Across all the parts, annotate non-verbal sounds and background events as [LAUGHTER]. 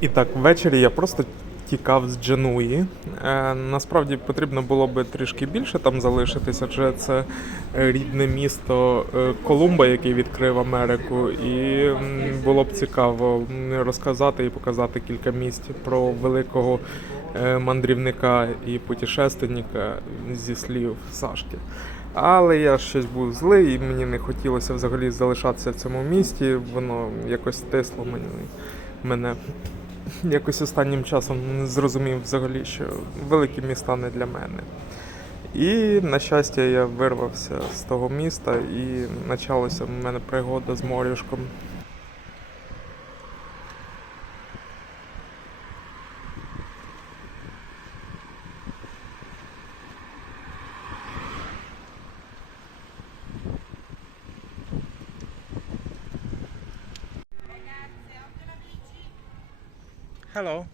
І так, ввечері я просто тікав з Дженуї. Е, насправді потрібно було би трішки більше там залишитися, адже це е, рідне місто е, Колумба, який відкрив Америку. І було б цікаво розказати і показати кілька місць про великого е, мандрівника і путешественника зі слів Сашки. Але я щось був злий, і мені не хотілося взагалі залишатися в цьому місті. Воно якось тисло мені мене. [LAUGHS] Якось останнім часом не зрозумів взагалі, що великі міста не для мене. І, на щастя, я вирвався з того міста і почалася в мене пригода з морюшком. Hello.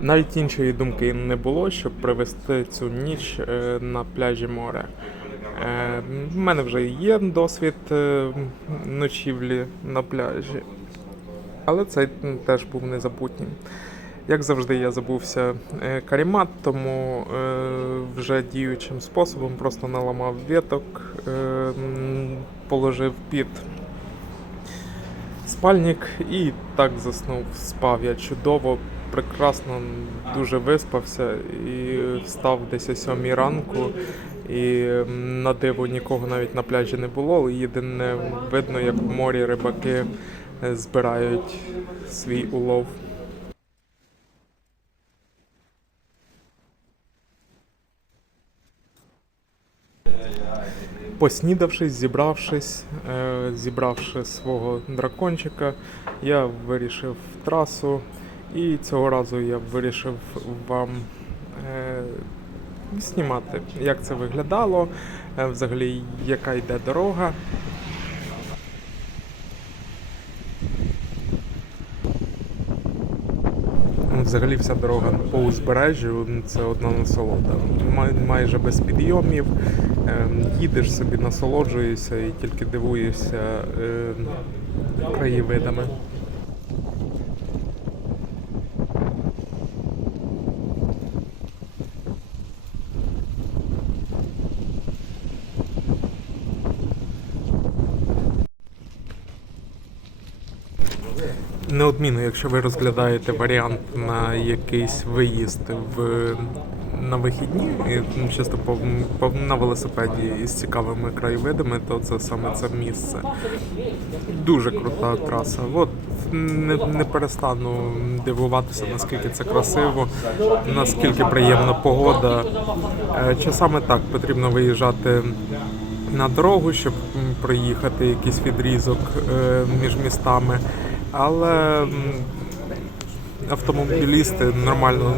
Навіть іншої думки не було, щоб провести цю ніч е, на пляжі моря. В мене вже є досвід е, ночівлі на пляжі, але цей теж був незабутнім. Як завжди, я забувся е, карімат, тому е, вже діючим способом просто наламав віток, положив під спальник і так заснув. Спав я чудово, прекрасно, дуже виспався і встав десь о сьомій ранку. І на диво нікого навіть на пляжі не було. Єдине видно, як в морі рибаки е, збирають свій улов. Поснідавшись, зібравшись, е, зібравши свого дракончика, я вирішив трасу. І цього разу я вирішив вам е, знімати, як це виглядало, е, взагалі, яка йде дорога. Взагалі вся дорога по узбережжю це одна насолода. Май- Майже без підйомів. Ем, Їдеш собі, насолоджуєшся і тільки дивуєшся е, краєвидами. Неодмінно, якщо ви розглядаєте варіант на якийсь виїзд в на вихідні, і ну, чисто по, на велосипеді із цікавими краєвидами, то це саме це місце. Дуже крута траса. От не, не перестану дивуватися, наскільки це красиво, наскільки приємна погода. Е, Часами так потрібно виїжджати на дорогу, щоб проїхати якийсь відрізок е, між містами. Але автомобілісти нормально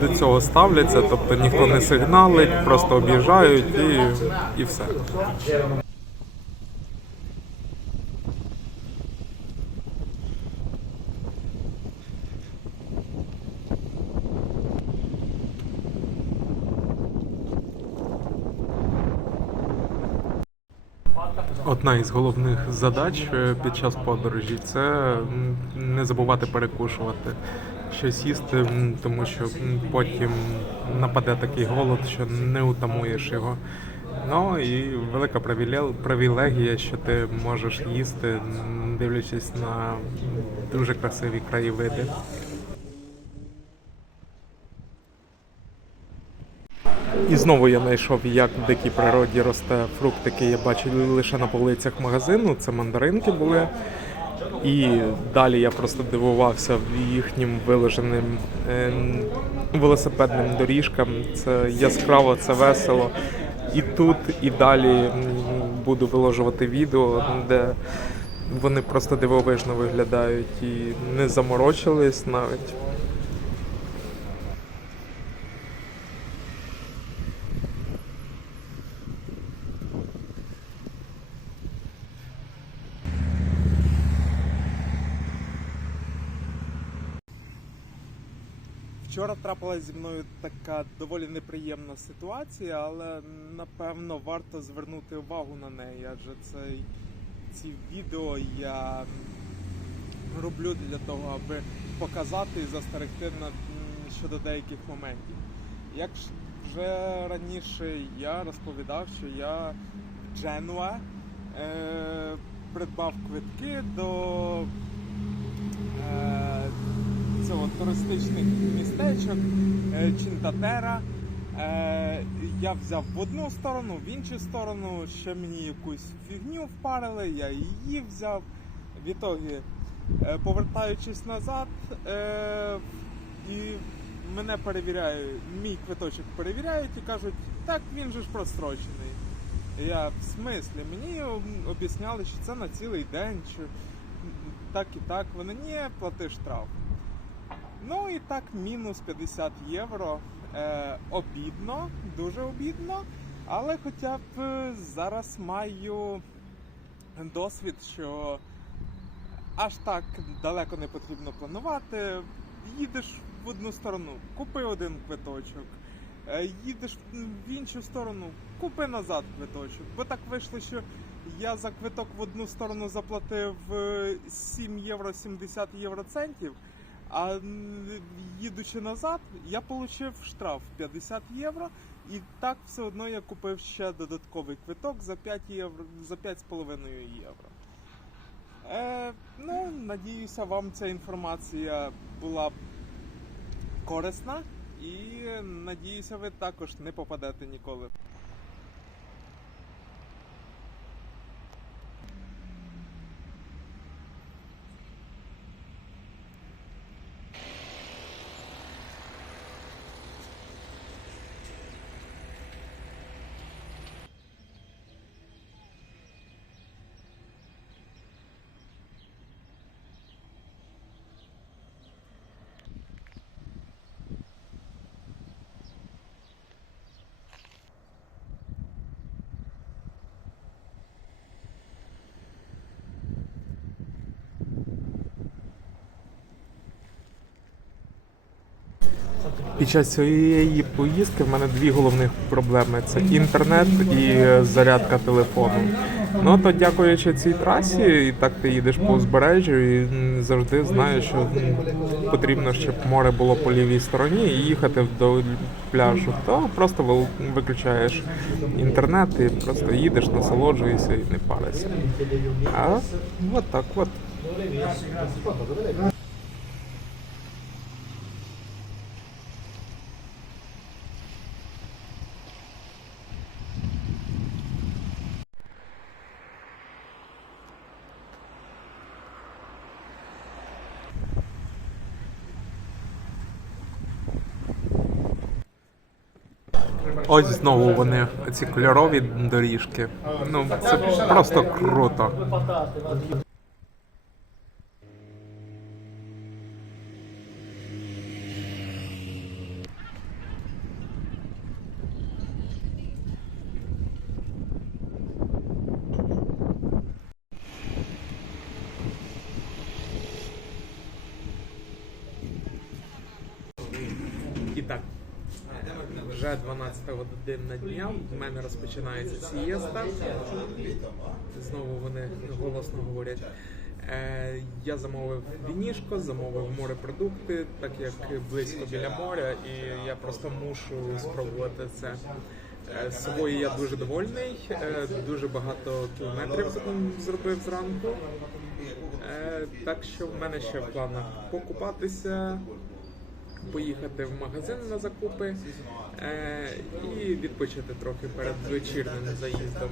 до цього ставляться, тобто ніхто не сигналить, просто об'їжджають і, і все. Одна із головних задач е, під час подорожі це не забувати перекушувати щось їсти, тому що потім нападе такий голод, що не утамуєш його. Ну і велика привілегія, що ти можеш їсти, дивлячись на дуже красиві краєвиди. І знову я знайшов, як в дикій природі росте фрукт, який я бачив лише на полицях магазину. Це мандаринки були. І далі я просто дивувався їхнім виложеним ем, велосипедним доріжкам. Це яскраво, це весело. І тут, і далі буду виложувати відео, де вони просто дивовижно виглядають і не заморочились навіть. Вчора трапилася зі мною така доволі неприємна ситуація, але напевно варто звернути увагу на неї, адже це ці відео я роблю для того, аби показати і застерегти на, щодо деяких моментів. Як вже раніше я розповідав, що я в Дженуа е, придбав квитки до е, цього туристичних містечок е, Чінтатера. Е, я взяв в одну сторону, в іншу сторону, ще мені якусь фігню впарили, я її взяв. В ітогі, е, повертаючись назад, і мене перевіряють, мій квиточок перевіряють і кажуть, так він же ж прострочений. Я в смислі, мені об'ясняли, що це на цілий день, що так і так. Вони ні, плати штраф. Ну і так, мінус 50 євро. Е, обідно, дуже обідно. Але хоча б е, зараз маю досвід, що аж так далеко не потрібно планувати. Їдеш в одну сторону, купи один квиточок. Е, Їдеш в іншу сторону, купи назад квиточок. Бо так вийшло, що я за квиток в одну сторону заплатив е, 7 євро 70 євроцентів, а їдучи назад, я отримав штраф 50 євро, і так все одно я купив ще додатковий квиток за 5 євро, за 5,5 євро. Е, ну, надіюся, вам ця інформація була корисна. І надіюся, ви також не попадете ніколи. Під час цієї поїздки в мене дві головних проблеми: це інтернет і зарядка телефону. Ну то дякуючи цій трасі, і так ти їдеш по узбережжю і завжди знаєш, що потрібно, щоб море було по лівій стороні і їхати вдоль пляжу. То просто виключаєш інтернет і просто їдеш, насолоджуєшся і не паришся. А от так от. Ось знову вони, ці кольорові доріжки. Ну, це просто круто. І так, вже 12 година дня, в мене розпочинається сієста. Знову вони голосно говорять. Е, я замовив вінішко, замовив морепродукти, так як близько біля моря, і я просто мушу спробувати це. Е, собою я дуже довольний, е, дуже багато кілометрів зробив зранку. Так що в мене ще в планах покупатися, поїхати в магазин на закупи е, і відпочити трохи перед вечірнім заїздом.